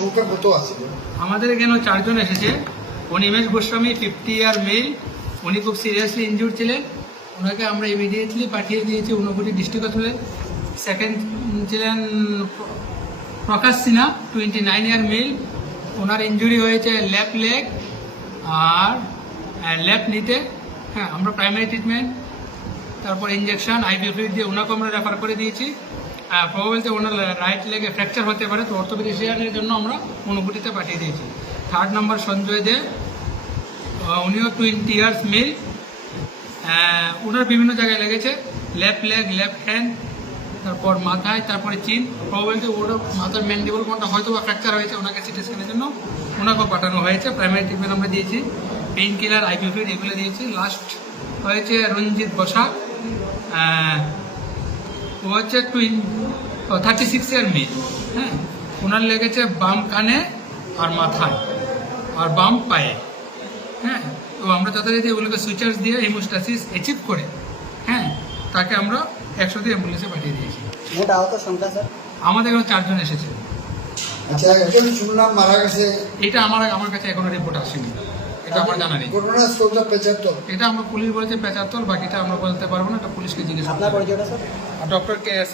সংখ্যা কত আছে? আমাদের এখানেও 4 জন এসেছে। অনিমেষ গোস্বামী 50 ইয়ার মেল, উনি খুব সিরিয়াসলি ইনজুর্ড ছিলেন। ওনাকে আমরা ইমিডিয়েটলি পাঠিয়ে দিয়েছি ঊনকোটি ডিস্ট্রিক্ট হসপিটালে। সেকেন্ড ছিলেন প্রকাশ সিনহা 29 ইয়ার মেল, ওনার ইনজুরি হয়েছে লেফট লেগ আর লেফট নিতে। হ্যাঁ, আমরা প্রাইমারি ট্রিটমেন্ট, তারপর ইঞ্জেকশন, আইভি ফ্লুইড দিয়ে ওনাকে আমরা রেফার করে দিয়েছি। প্রবাবিলিটি ওনার রাইট লেগে ফ্র্যাকচার হতে পারে, তো অর্থোপেডিশিয়ানের জন্য আমরা ঊনকোটিতে পাঠিয়ে দিয়েছি। 3rd নাম্বার সঞ্জয় দে, উনিও 20 ইয়ার্স মেল, ওনার বিভিন্ন জায়গায় লেগেছে, লেফট লেগ, লেফট হ্যান্ড, তারপর মাথায়, তারপরে চিন। প্রবাবিলিটি ওর মাথার ম্যান্ডিবল কোনটা হয়তো বা ফ্র্যাকচার হয়েছে, ওনাকে সিটি স্ক্যানের জন্য ওনাকেও পাঠানো হয়েছে। প্রাইমারি ট্রিটমেন্ট আমরা দিয়েছি, পেইন কিলার, আইভি ফ্লুইড এগুলো দিয়েছি। লাস্ট হয়েছে রঞ্জিত বসাক, ও হচ্ছে 36 ইয়ার মেয়ে। হ্যাঁ, ওনার লেগেছে বাম কানে আর মাথায় আর বাম পায়ে। হ্যাঁ, তো আমরা যথারীতি ওগুলোকে সুইচার্স দিয়ে হিমোস্টাসিস অ্যাচিভ করে হ্যাঁ তাকে আমরা 100 দিয়ে অ্যাম্বুলেন্সে পাঠিয়ে দিয়েছি। মোট আহত সংখ্যা স্যার? আমাদের এখানে 4 জন এসেছে। আচ্ছা, একজন শুনলাম মারা গেছে, এটা আমার কাছে এখনো রিপোর্ট আসেনি, এটা আমার জানা নেই। ঘটনাস্থলটা 75। এটা আমরা পুলিশ বলেছে 75, বাকিটা আমরা বলতে পারবো না, এটা পুলিশকে জিজ্ঞেস আপনার পরিচয়টা স্যার? Doctor K S.